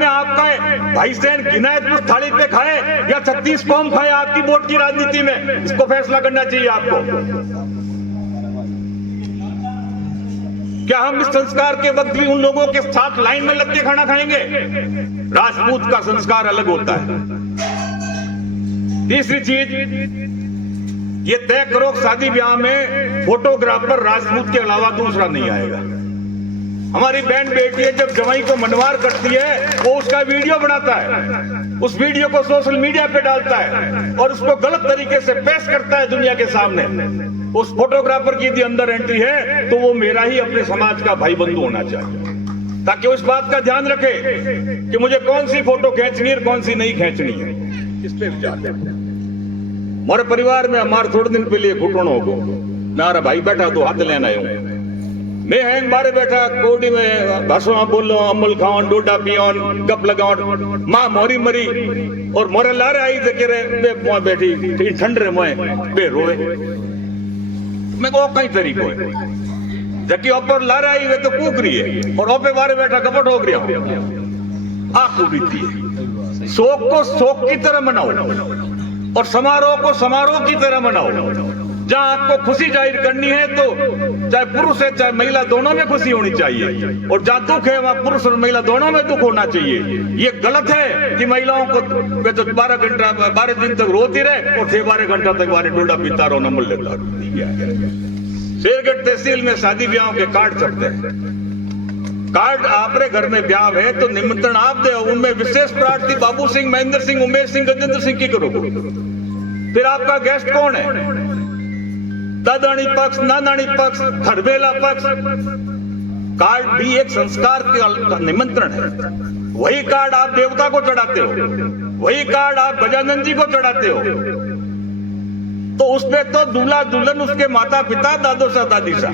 में आपका भाई सैन गिनायत उस थाली पे खाए या 36 कौम खाए आपकी वोट की राजनीति में, इसको फैसला करना चाहिए आपको। क्या हम इस संस्कार के वक्त भी उन लोगों के साथ लाइन में लग के खाना खाएंगे? राजपूत का संस्कार अलग होता है। तीसरी चीज, ये तय करो शादी ब्याह में फोटोग्राफर राजपूत के अलावा दूसरा नहीं आएगा। हमारी बहन बेटी है, जब जवाई को मनवार करती है वो उसका वीडियो बनाता है, उस वीडियो को सोशल मीडिया पे डालता है और उसको गलत तरीके से पेश करता है दुनिया के सामने। उस फोटोग्राफर की यदि अंदर एंट्री है तो वो मेरा ही अपने समाज का भाई बंधु होना चाहिए, ताकि उस बात का ध्यान रखे कि मुझे कौन सी फोटो खींचनी है और कौन सी नहीं खींचनी है। इस पे विचार करें। हमारे परिवार में हमारे थोड़े दिन पहले घुटनों को मेरा भाई बैठा तो हाथ लेना आयो, मैं है बारे बैठा कोडी में भाषा बोलो, अमल खाओ, डोडा पियोन, गप लगाओ, माँ मोरी मरी और मोरे लारे आई जके रे बे बैठी ठंड रे मोए बे रोए। मैं को कई तरीको है जकी ऊपर लारे आई वे तो कूक रही है और ओपे बारे बैठा कपट हो गया। आंख उड़ी थी। शोक को शोक की तरह मनाओ और समारोह को समारोह की तरह मनाओ। जहां आपको खुशी जाहिर करनी है तो चाहे पुरुष है चाहे महिला, दोनों में खुशी होनी चाहिए, और जहां दुख है वहां पुरुष और महिला दोनों में दुख होना चाहिए। ये गलत है कि महिलाओं को वे तो 12 दिन तक रोती रहे और 12 घंटा तक बारे डोडा पीता रहो, नंबर लेता रहो। शेरगढ़ तहसील में शादी ब्याह के कार्ड छपते हैं। कार्ड आपरे घर में ब्याह है तो निमंत्रण आप दे, उनमें विशेष प्रार्थी बाबू सिंह, महेंद्र सिंह, उमेश सिंह, गजेंद्र सिंह की करो। फिर आपका गेस्ट कौन है? दादानी पक्ष, नानानी पक्ष, खरबेला पक्ष। कार्ड भी एक संस्कार का निमंत्रण है। वही कार्ड आप देवता को चढ़ाते हो, वही कार्ड आप गजानन जी को चढ़ाते हो, तो उसमें तो दूल्हा दुल्हन, उसके माता पिता, दादो सा, दादी सा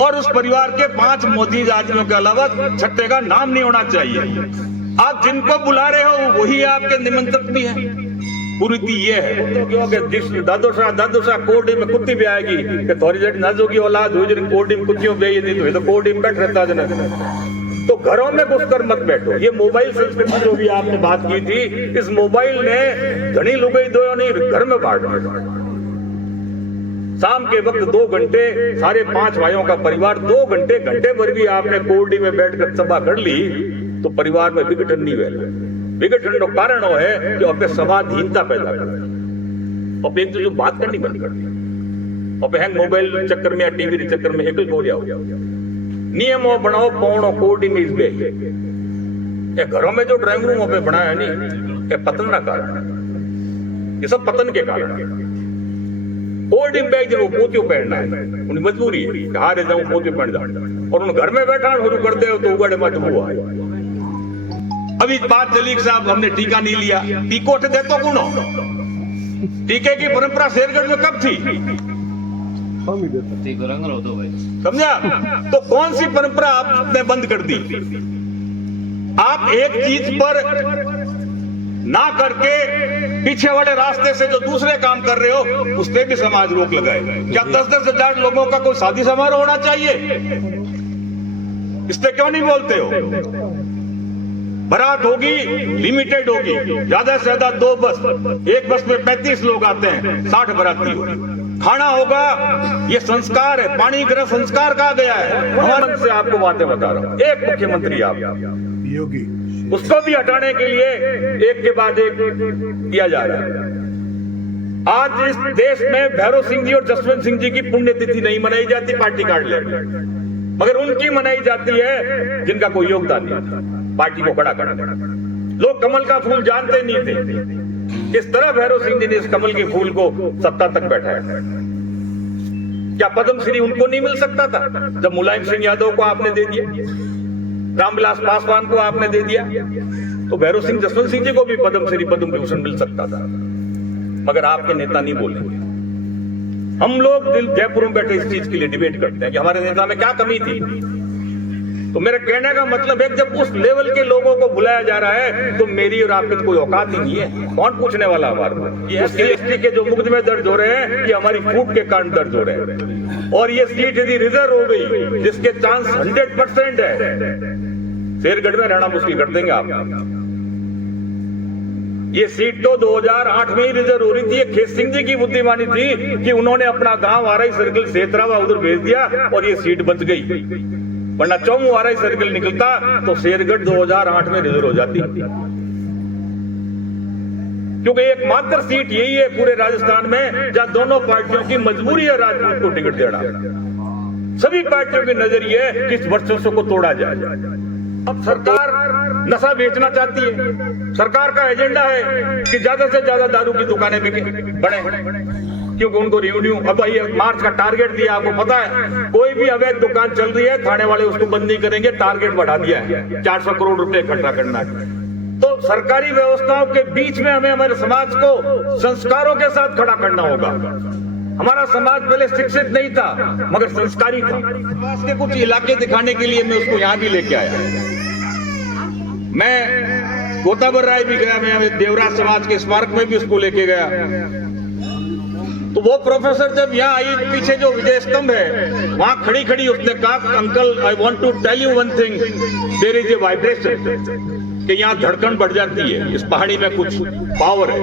और उस परिवार के 5 मोदी आदमियों के अलावा छठे का नाम नहीं होना चाहिए। आप जिनको बुला रहे हो वही आपके निमंत्रक भी है। कुरीति ये है दादो सा कोडी में कुत्ती भी आएगी कि थोड़ी देर नाजोगी औलाद हुई जो कोडी में कुत्तियों बेई नहीं तो कोडी में बैठ रहता है। तो घरों में घुसकर मत बैठो। ये मोबाइल संस्कृति जो भी आपने बात की थी, इस मोबाइल ने घनी लुगई दो नहीं घर में बांट। शाम के वक्त 2 घंटे सारे 5 भाइयों का परिवार 2 घंटे भर भी आपने कोडी में बैठकर सभा कर ली तो परिवार में विघटन नहीं हुआ। विघटन का कारण वो है कि अपने समाधीनता पैदा करते और एक जो बात करनी बंद कर दी और हैंग मोबाइल चक्कर में या टीवी के चक्कर में एकल हो जाओ। नियमों बनाओ पौनो कोडी में इस बे घरों में जो ड्राइंग रूम पे बनाया नहीं, ये पतन का कारण है। ये सब पतन के कारण है। कोडी में बैग जो पोतियों पहनना है उनकी मजबूरी है कि हारे जाऊं पोतियों पहन जाऊं, और उन घर में बैठा शुरू कर दे तो उगड़े मत हुआ है। अभी बात चली साहब हमने टीका नहीं लिया, टीको दे तो गुणो। टीके की परंपरा शेरगढ़ में कब थी? समझा? तो कौन सी परंपरा आपने बंद कर दी? आप एक चीज पर ना करके पीछे वाले रास्ते से जो दूसरे काम कर रहे हो उस पे भी समाज रोक लगाए। क्या 10-10 हजार लोगों का कोई शादी समारोह होना चाहिए? इस पे क्यों नहीं बोलते हो? बारात होगी, लिमिटेड होगी, ज्यादा से ज्यादा 2 बस, एक बस में 35 लोग आते हैं, 60 बाराती होगी। खाना होगा, ये संस्कार है, पानी ग्रह संस्कार कहा गया है। हमारे से आपको बातें बता रहा हूं। एक मुख्यमंत्री आप योगी, उसको भी हटाने के लिए एक के बाद एक किया जा रहा है। आज इस देश में भैरव सिंह जी और जसवंत सिंह जी की पुण्यतिथि नहीं मनाई जाती पार्टी कार्ड लेकर, मगर उनकी मनाई जाती है जिनका कोई योगदान नहीं था पार्टी को खड़ा करना। लोग कमल का फूल जानते नहीं थे, इस तरह भैरव सिंह जी ने इस कमल के फूल को सत्ता तक बैठाया। क्या पद्म श्री उनको नहीं मिल सकता था जब मुलायम सिंह यादव को आपने दे दिया, रामविलास पासवान को आपने दे दिया? तो भैरव सिंह जसवंत सिंह जी को भी पद्म श्री पद्म विभूषण मिल सकता था, मगर आपके नेता नहीं बोले। हम लोग जयपुर में बैठे इस चीज के लिए डिबेट करते हैं कि हमारे नेता में क्या कमी थी। तो मेरे कहने का मतलब है जब उस लेवल के लोगों को बुलाया जा रहा है तो मेरी और आपकी कोई औकात ही नहीं है। कौन पूछने वाला हमारे को? ये एसटी के जो मुकदमे दर्ज हो रहे हैं ये हमारी फूट के कारण दर्ज हो रहे हैं, और ये सीट यदि रिजर्व हो गई जिसके चांस 100% है शेरगढ़ में रहना मुश्किल कर देंगे आप। ये सीट तो 2008 में ही रिजर्व हो रही थी। खेत सिंह जी की बुद्धिमानी थी कि उन्होंने अपना गांव आरई सर्कल सेतरावा उधर भेज दिया और ये सीट बच गई, वरना चौमू आरई सर्कल निकलता तो शेरगढ़ 2008 में रिजर्व हो जाती। क्योंकि एकमात्र सीट यही है पूरे राजस्थान में जहां दोनों पार्टियों की मजबूरी है राजपूत को टिकट देना। सभी पार्टियों की नजरिए है कि इस वर्चस्व को तोड़ा जाए। अब सरकार नशा बेचना चाहती है। सरकार का एजेंडा है कि ज्यादा से ज्यादा दारू की दुकानें बिके बढ़े, क्योंकि उनको रेवेन्यू अब ये मार्च का टारगेट दिया। आपको पता है कोई भी अवैध दुकान चल रही है थाने वाले उसको बंद नहीं करेंगे, टारगेट बढ़ा दिया है, 400 करोड़ रुपए इकट्ठा करना है। तो सरकारी व्यवस्थाओं के बीच में हमें हमारे समाज को संस्कारों के साथ खड़ा करना होगा। हमारा समाज पहले शिक्षित नहीं था मगर संस्कारी था। समाज के कुछ इलाके दिखाने के लिए मैं उसको यहां भी लेके आया। मैं गोताबर राय भी गया, मैं देवराज समाज के स्मारक में भी उसको लेके गया। तो वो प्रोफेसर जब यहाँ आई, पीछे जो विजय स्तंभ है वहां खड़ी खड़ी उसने कहा, uncle I want to tell you one thing, there is a vibration, कि यहाँ धड़कन बढ़ जाती है, इस पहाड़ी में कुछ पावर है।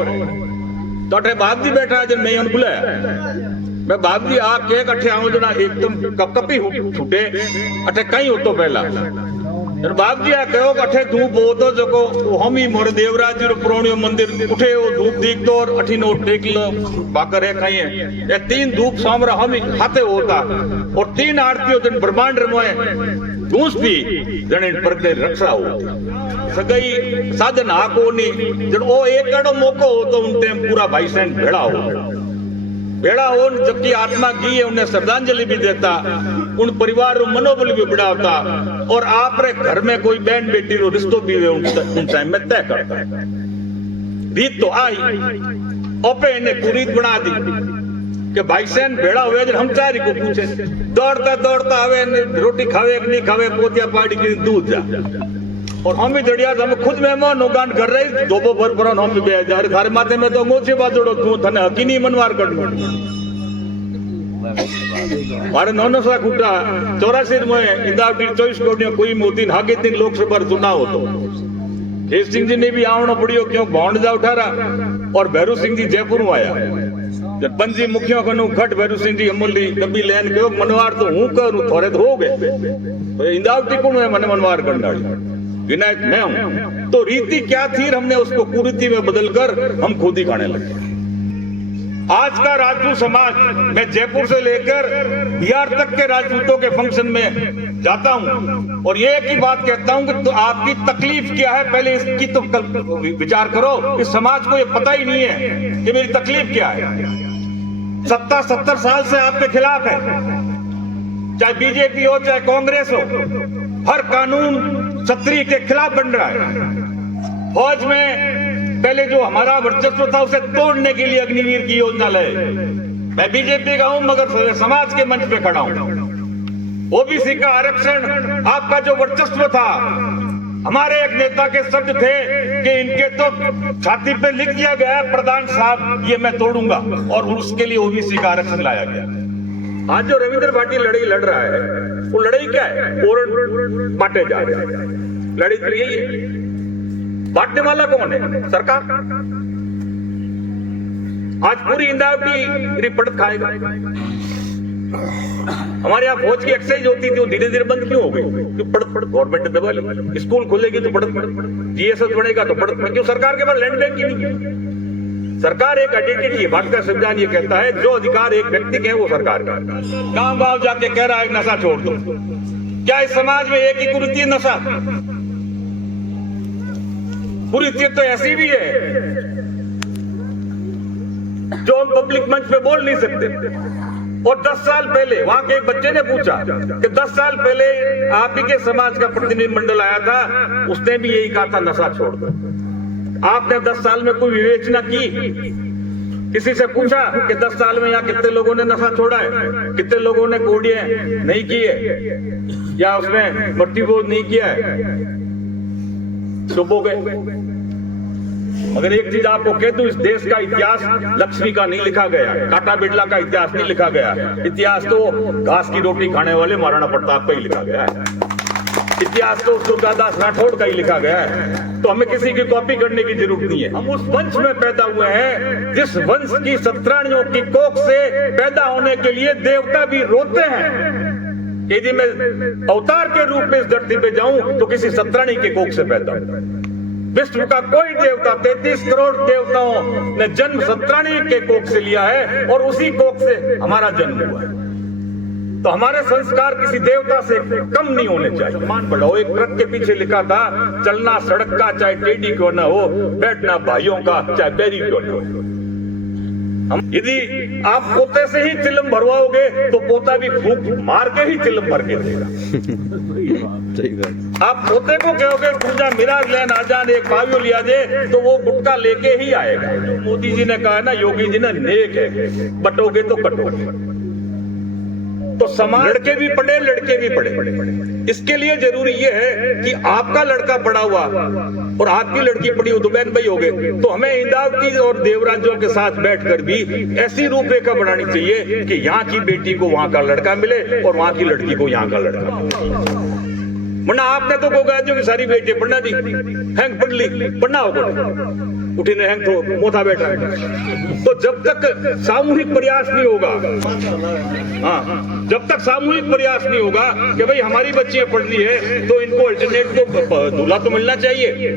तो अठे बाप जी बैठा है, जब मैं उन बुलाया, मैं बाप जी आके अठे आऊं जना एकदम कपकपी छूटे, अठे कहीं हो तो पहला बाप जी आ कहो अठे धूप हो तो जो हम ही मोर देवराज जी पुराणियो मंदिर उठे वो धूप दीख दो और अठी नो टेक लो बाकर है कहीं है। ये 3 धूप सामरा हम ही हाथे होता और 3 आरतियों दिन ब्रह्मांड रमोए गूंजती जने पर रक्षा हो सगई साधन हाको नहीं जब वो एक कड़ो मौको हो तो उन टाइम पूरा भाई सैन भेड़ा हो जबकि आत्मा की है उन्हें श्रद्धांजलि भी देता, उन परिवार मनोबल भी बढ़ाता और आप रे घर में कोई बहन बेटी रो रिश्तो भी उन टाइम में तय करता। रीत तो आई ओपे इन्हें कुरीत बना दी कि भाई सैन भेड़ा हुए जब हम चारी को पूछे दौड़ता दौड़ता हवे रोटी खावे कि नहीं खावे पोतिया पाड़ी की दूध जा और हम भी जड़िया हम खुद मेहमान उगान कर रहे दोपो भर पर हम भी बे जा थारे माथे में तो मोचे बादड़ो तू थने हकी नहीं मनवार कर मारे नौनो सा खुटा 84 में इंदावटी 24 कोटियों कोई मोती हागे 3 लोकसभा चुनाव होतो खेत सिंह जी ने भी आवनो पड़ियो क्यों भांड जा उठारा और भैरू सिंह जी जयपुर में आया जब पंजी मुखियों कनु खट भैरू सिंह जी अमूली कभी लेन कहो मनवार तो हूं करूं थोड़े तो हो गए तो इंदावटी को मैंने मनवार कर डाली विनायक मैं हूं। तो रीति क्या थी हमने उसको कुरीति में बदलकर हम खुद ही खाने लगे। आज का राजपूत समाज मैं जयपुर से लेकर बिहार तक के राजपूतों के फंक्शन में जाता हूं और ये एक ही बात कहता हूं कि तो आपकी तकलीफ क्या है पहले इसकी तो विचार करो। इस समाज को ये पता ही नहीं है कि मेरी तकलीफ क्या है। 70 साल से आपके खिलाफ है, चाहे बीजेपी हो चाहे कांग्रेस हो, हर कानून क्षत्रिय के खिलाफ बन रहा है। फौज में पहले जो हमारा वर्चस्व था उसे तोड़ने के लिए अग्निवीर की योजना लाए। मैं बीजेपी का हूं मगर समाज के मंच पे खड़ा हूं। ओबीसी का आरक्षण आपका जो वर्चस्व था, हमारे एक नेता के शब्द थे कि इनके तो छाती पे लिख दिया गया प्रधान साहब ये मैं तोड़ूंगा और उसके लिए ओबीसी का आरक्षण लाया गया। आज जो रविंद्र पाटिल लड़ाई लड़ रहा है वो लड़ाई क्या है? पोरण बांटे जा रहे हैं। लड़ाई तो यही है। बांटने वाला कौन है? सरकार। आज पूरी इंदावटी रिपट खाएगा। हमारे यहाँ फौज की एक्सरसाइज होती थी वो धीरे धीरे बंद क्यों हो गई? क्यों पड़त गवर्नमेंट दबा ली। स्कूल खुलेगी तो पड़त जीएसएस बढ़ेगा तो पड़त क्यों? सरकार के पास लैंड बैंक ही नहीं है। सरकार एक आइडेंटिटी है। भारत का संविधान ये कहता है जो अधिकार एक व्यक्ति के है वो सरकार का। गांव गांव जाके कह रहा है नशा छोड़ दो। क्या इस समाज में एक ही कुरीति नशा? कुरीति तो ऐसी भी है जो हम पब्लिक मंच पे बोल नहीं सकते। और 10 साल पहले वहां के एक बच्चे ने पूछा कि 10 साल पहले आप ही के समाज का प्रतिनिधिमंडल आया था, उसने भी यही कहा था नशा छोड़ दो। आपने 10 साल में कोई विवेचना की? किसी से पूछा कि 10 साल में यहाँ कितने लोगों ने नशा छोड़ा है, कितने लोगों ने कोडियां नहीं की है या उसमें मट्टी बोझ नहीं किया है? चुप हो गए। मगर एक चीज आपको कह दूं, इस देश का इतिहास लक्ष्मी का नहीं लिखा गया, टाटा बिरला का इतिहास नहीं लिखा गया। इतिहास तो घास की रोटी खाने वाले महाराणा प्रताप का ही लिखा गया है। इतिहास तो दुर्गादास राठौड़ का ही लिखा गया है, तो हमें किसी की कॉपी करने की जरूरत नहीं है। हम उस वंश में पैदा हुए हैं जिस वंश की सतरानियों की कोख से पैदा होने के लिए देवता भी रोते हैं कि यदि मैं अवतार के रूप में इस धरती पे जाऊं तो किसी सतरानी के कोख से पैदा हूं। विश्व का कोई देवता 33 करोड़ देवताओं ने जन्म सतरानी के कोख से लिया है और उसी कोख से हमारा जन्म हुआ है। तो हमारे संस्कार किसी देवता से कम नहीं होने चाहिए। मान बढ़ाओ, एक ट्रक के पीछे लिखा था चलना सड़क का चाहे टेढ़ी क्यों ना हो, बैठना भाइयों का चाहे बैरी क्यों ना हो। यदि आप पोते से ही चिलम भरवाओगे तो पोता भी फूंक मार के ही चिलम भर के देगा। आप पोते को कहोगे पूजा मिराज लेन आजान एक पावियो लिया दे तो वो गुटका लेके ही आएगा। मोदी जी ने कहा है ना, योगी जी ने नेक है, बटोगे तो कटोगे। तो समाज लड़के भी पढ़े लड़के भी पढ़े। इसके लिए जरूरी ये है कि आपका लड़का पढ़ा हुआ और आपकी लड़की पढ़ी हो तो बहन भाई हो गए, तो हमें इंदावती और देवराजों के साथ बैठकर भी ऐसी रूपरेखा बनानी चाहिए कि यहाँ की बेटी को वहां का लड़का मिले और वहां की लड़की को यहाँ का लड़का मिले। वरना आपने तो गोगाजों की सारी बेटी पढ़ना दी, हैंग पढ़ ली, पढ़ना होगा उठी ने हैंग तो मोथा बैठा है। तो जब तक सामूहिक प्रयास नहीं होगा, हाँ, जब तक सामूहिक प्रयास नहीं होगा कि भाई हमारी बच्चियां पढ़ रही है तो इनको अल्टरनेट तो दूल्हा तो मिलना चाहिए।